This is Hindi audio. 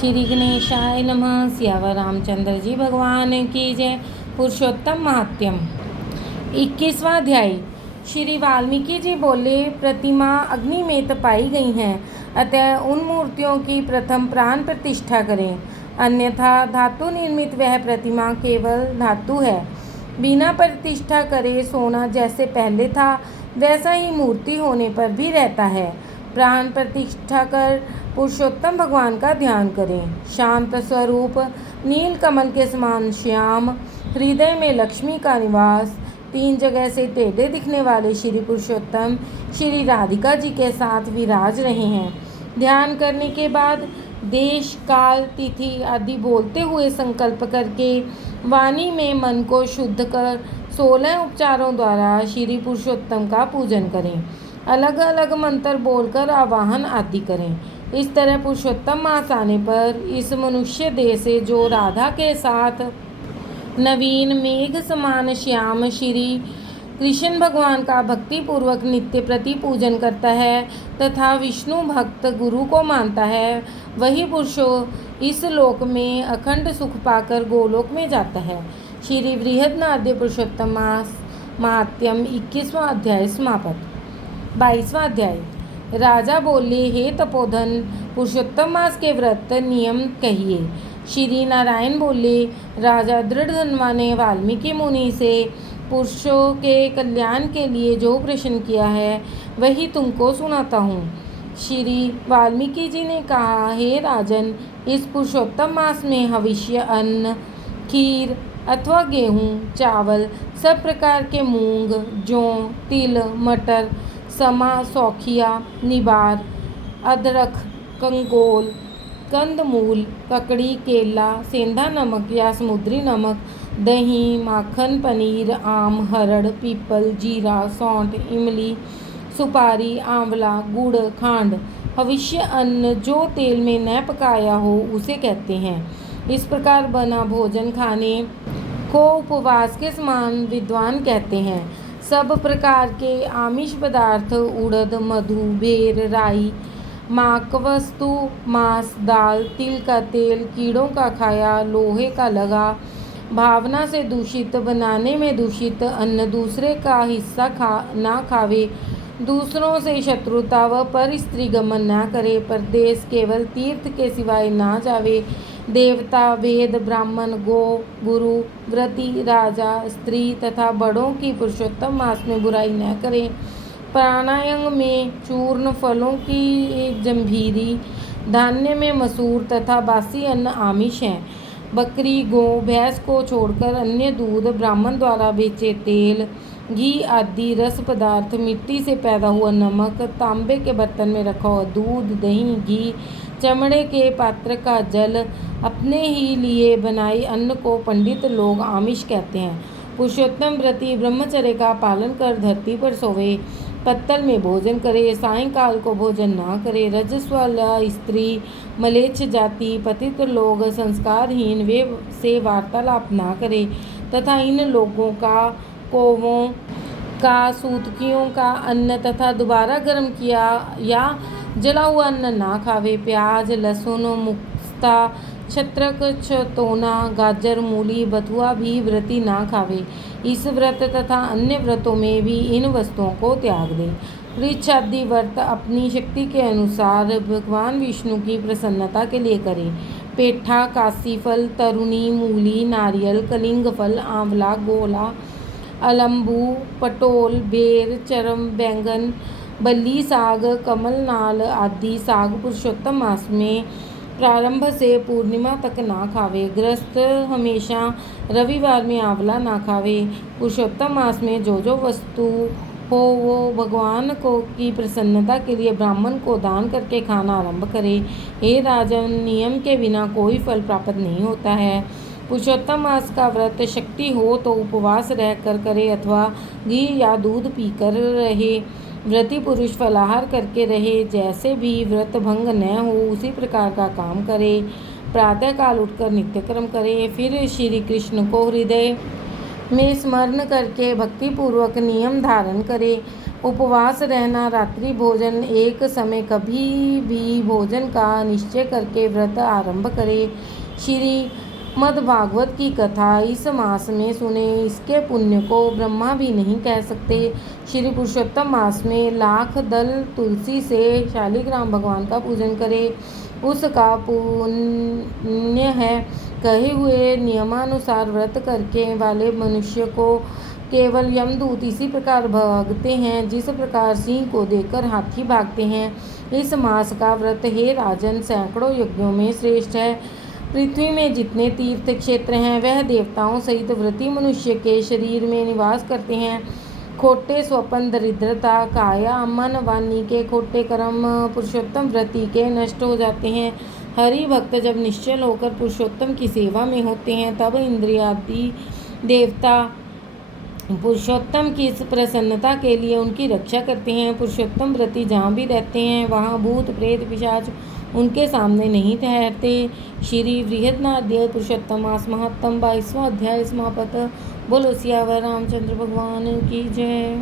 श्री गणेशाय नमः। सियावर रामचंद्र जी भगवान की जय। पुरुषोत्तम महात्म्यम 21वां अध्याय। श्री वाल्मीकि जी बोले, प्रतिमा अग्नि में तपाई गई हैं, अतः उन मूर्तियों की प्रथम प्राण प्रतिष्ठा करें, अन्यथा धातु निर्मित वह प्रतिमा केवल धातु है। बिना प्रतिष्ठा करे सोना जैसे पहले था वैसा ही मूर्ति होने पर भी रहता है। प्राण प्रतिष्ठा कर पुरुषोत्तम भगवान का ध्यान करें। शांत स्वरूप, नील कमल के समान श्याम, हृदय में लक्ष्मी का निवास, 3 जगह से टेढ़े दिखने वाले श्री पुरुषोत्तम श्री राधिका जी के साथ विराज रहे हैं। ध्यान करने के बाद देश, काल, तिथि आदि बोलते हुए संकल्प करके वाणी में मन को शुद्ध कर 16 उपचारों द्वारा श्री पुरुषोत्तम का पूजन करें। अलग अलग मंत्र बोलकर आवाहन आदि करें। इस तरह पुरुषोत्तम मास आने पर इस मनुष्य देह से जो राधा के साथ नवीन मेघ समान श्याम श्री कृष्ण भगवान का भक्ति पूर्वक नित्य प्रति पूजन करता है तथा विष्णु भक्त गुरु को मानता है, वही पुरुषो इस लोक में अखंड सुख पाकर गोलोक में जाता है। श्री बृहदनाद्य पुरुषोत्तम मास महात्म्यम 21वां अध्याय समाप्त। 22वां अध्याय। राजा बोले, हे तपोधन, पुरुषोत्तम मास के व्रत नियम कहिए। श्री नारायण बोले, राजा दृढ़धनवा ने वाल्मीकि मुनि से पुरुषों के कल्याण के लिए जो प्रश्न किया है वही तुमको सुनाता हूँ। श्री वाल्मीकि जी ने कहा, हे राजन, इस पुरुषोत्तम मास में हविष्य अन्न, खीर अथवा गेहूँ, चावल, सब प्रकार के मूंग, जौ, तिल, मटर, समा, सौखिया, निबार, अदरक, कंगोल, कंदमूल, ककड़ी, केला, सेंधा नमक या समुद्री नमक, दही, माखन, पनीर, आम, हरड़, पीपल, जीरा, सौंठ, इमली, सुपारी, आंवला, गुड़, खांड, हविष्य अन्न जो तेल में न पकाया हो उसे कहते हैं। इस प्रकार बना भोजन खाने को उपवास के समान विद्वान कहते हैं। सब प्रकार के आमिष पदार्थ, उड़द, मधु, बेर, राई, माक वस्तु, मांस, दाल, तिल का तेल, कीड़ों का खाया, लोहे का लगा, भावना से दूषित, बनाने में दूषित अन्न दूसरे का हिस्सा ना खावे, दूसरों से शत्रुता व पर स्त्री गमन ना करे, परदेश केवल तीर्थ के सिवाय ना जावे, देवता, वेद, ब्राह्मण, गो, गुरु, व्रती, राजा, स्त्री तथा बड़ों की पुरुषोत्तम मास में बुराई न करें। प्राणायाम में चूर्ण, फलों की जंभीरी, धान्य में मसूर तथा बासी अन्न आमिष हैं। बकरी, गौ, भैंस को छोड़कर अन्य दूध, ब्राह्मण द्वारा बेचे तेल, घी आदि रस पदार्थ, मिट्टी से पैदा हुआ नमक, तांबे के बर्तन में रखा हुआ दूध, दही, घी, चमड़े के पात्र का जल, अपने ही लिए बनाई अन्न को पंडित लोग आमिष कहते हैं। पुरुषोत्तम व्रती ब्रह्मचर्य का पालन कर धरती पर सोवे, पत्तल में भोजन करे, सायंकाल को भोजन ना करे, रजस्वला स्त्री, मलेच्छ जाति, पतित लोग, संस्कारहीन वे से वार्तालाप ना करे तथा इन लोगों का कौवों का, सूतकियों का अन्न तथा दोबारा गर्म किया या जला हुआ अन्न ना खावे। प्याज, लहसुन, मुक्ता, छत्रक, छतौना, गाजर, मूली, बथुआ भी व्रती ना खावे। इस व्रत तथा अन्य व्रतों में भी इन वस्तुओं को त्याग दे। वृक्ष आदि व्रत अपनी शक्ति के अनुसार भगवान विष्णु की प्रसन्नता के लिए करे। पेठा, काशी फल, तरुणी, मूली, नारियल, कलिंग फल, आंवला, गोला, अलम्बू, पटोल, बेर, चरम, बैंगन, बल्ली साग, कमलनाल आदि साग पुरुषोत्तम मास में प्रारंभ से पूर्णिमा तक ना खावे। गृहस्थ हमेशा रविवार में आंवला ना खावे। पुरुषोत्तम मास में जो वस्तु हो वो भगवान को की प्रसन्नता के लिए ब्राह्मण को दान करके खाना आरंभ करे। हे राजन, नियम के बिना कोई फल प्राप्त नहीं होता है। पुरुषोत्तम मास का व्रत शक्ति हो तो उपवास रह कर करे अथवा घी या दूध पीकर रहे। व्रती पुरुष फलाहार करके रहे, जैसे भी व्रत भंग न हो उसी प्रकार का काम करे। प्रातःकाल उठकर नित्यक्रम करे, फिर श्री कृष्ण को हृदय में स्मरण करके भक्तिपूर्वक नियम धारण करे। उपवास रहना, रात्रि भोजन, एक समय कभी भी भोजन का निश्चय करके व्रत आरंभ करें। श्रीमद्भागवत की कथा इस मास में सुने, इसके पुण्य को ब्रह्मा भी नहीं कह सकते। श्री पुरुषोत्तम मास में लाख दल तुलसी से शालिग्राम भगवान का पूजन करें, उसका पुण्य है। कहे हुए नियमानुसार व्रत करके वाले मनुष्य को केवल यमदूत इसी प्रकार भागते हैं जिस प्रकार सिंह को देखकर हाथी भागते हैं। इस मास का व्रत हे राजन सैकड़ों यज्ञों में श्रेष्ठ है। पृथ्वी में जितने तीर्थ क्षेत्र हैं वह देवताओं सहित व्रती मनुष्य के शरीर में निवास करते हैं। खोटे स्वपन, दरिद्रता, काया, मन, वाणी के खोटे कर्म पुरुषोत्तम व्रती के नष्ट हो जाते हैं। हरि भक्त जब निश्चल होकर पुरुषोत्तम की सेवा में होते हैं तब इंद्रियादि देवता पुरुषोत्तम की प्रसन्नता के लिए उनकी रक्षा करते हैं। पुरुषोत्तम व्रती जहाँ भी रहते हैं वहाँ भूत प्रेत पिशाच उनके सामने नहीं ठहरते। श्री बृहन्नारायण पुरुषोत्तम मास महात्म 22वां अध्याय समाप्त। बोलो सियावर रामचंद्र भगवान की जय।